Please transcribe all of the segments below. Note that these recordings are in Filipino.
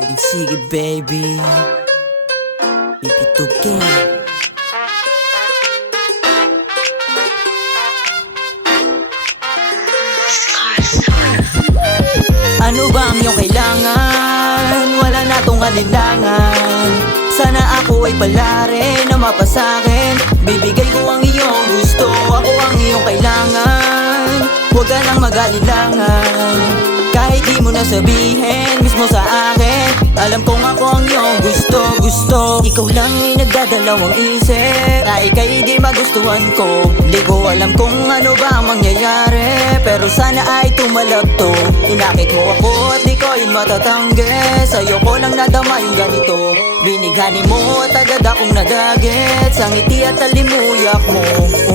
Sige baby, ipitugin. Ano ba ang iyong kailangan? Wala na tong alinlangan. Sana ako ay palare na mapasakin. Bibigay ko ang iyong gusto, ako ang iyong kailangan. Huwag ka nang mag-alilangan. Kahit di mo na sabihin mismo sa akin, alam kong ako ang iyong gusto. Ikaw lang ay nagdadalawang isip na ika'y di magustuhan ko. Di ko alam kung ano ba ang mangyayari, pero sana ay tumalab to. Inakit mo ako at di ko yun matatanggi. Sa'yo ko lang nadama yung ganito. Binighani mo at agad akong nadagit sa ngiti at talimuyak mo.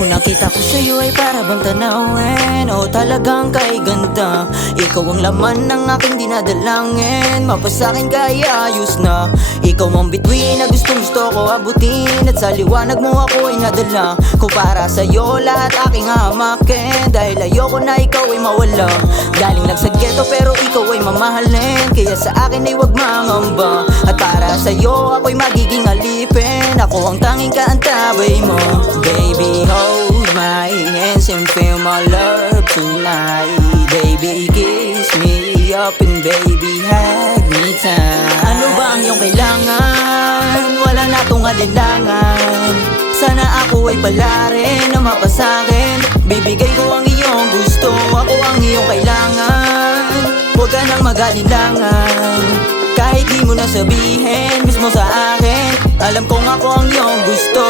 Unang kita ko sa'yo ay para bang tanawin, o talagang kay ganda. Ikaw ang laman ng aking dinadalangin. Mapasakin kaya ayos na. Ikaw ang bituin na gusto ko abutin, at sa liwanag mo ako ay nadala ko. Para sa'yo lahat aking hamakin, dahil ayoko na ikaw ay mawala. Galing lang sa ghetto pero ikaw ay mamahalin, kaya sa akin ay wag mangamba. At para sa'yo ako'y magiging alipin, ako ang tanging kaantabay mo. Baby, hold my hands and feel my love tonight. Baby, kiss me up and baby, hug me tight. Ano ba ang iyong kailangan? Wala na tong alinlangan. Sana ako ay palare na mapasakin. Bibigay ko ang iyong gusto, ako ang iyong kailangan. Huwag ka nang mag-alilangan. Kahit di mo na sabihin mismo sa akin, alam kong ako ang iyong gusto.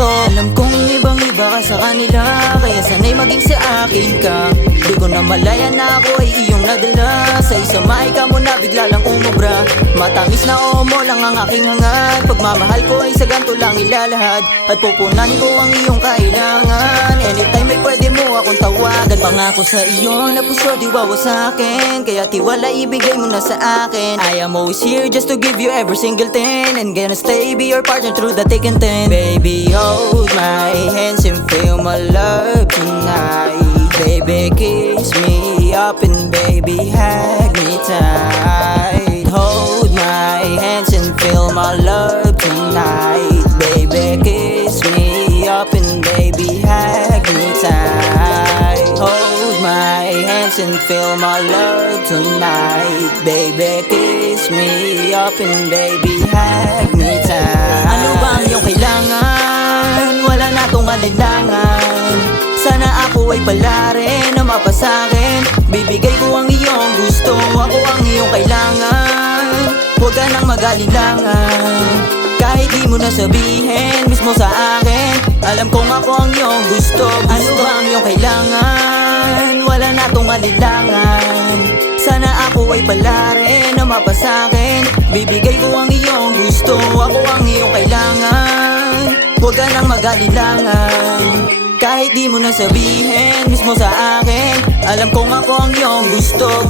Alam kong ibang-iba ka sa kanila, kaya sana'y maging sa akin ka. Di ko na malaya na ako ay iyong nadala. Sa isang mahika mo na bigla lang umubra. Matamis na omo lang ang aking hangad. Pagmamahal ko ay sa ganito lang ilalahad, at pupunan ko ang iyong kailangan. Anytime ay pwede mo akong tawagan. Pangako sa iyo na puso di wawasakin, kaya tiwala ibigay mo na sa akin. I am always here just to give you every single thing, and gonna stay be your partner through the thick and thin. Baby, hold my hands and feel my love tonight. Baby, kiss me up and baby, hug me tight. Hold my hands and feel my love tonight. Baby, kiss me up and baby, hug me tight. Hold my hands and feel my love tonight. Baby, kiss me up and baby, hug me tight. Ano ba ang iyong kailangan? Wala na tong alinlangan. Sana ako ay palare na mapasakin. Bibigay ko ang iyong gusto, ako ang iyong kailangan. Huwag ka nang mag-alilangan. Kahit di mo na sabihin mismo sa akin, alam kong ako ang iyong gusto. Ano ba ang iyong kailangan? Wala na tong alinlangan. Sana ako ay palare na mapasakin. Bibigay ko ang iyong gusto, ako ang iyong kailangan. Huwag ka nang mag-alilangan. Kahit di mo na sabihin mismo sa akin, alam kong ako ang iyong gusto.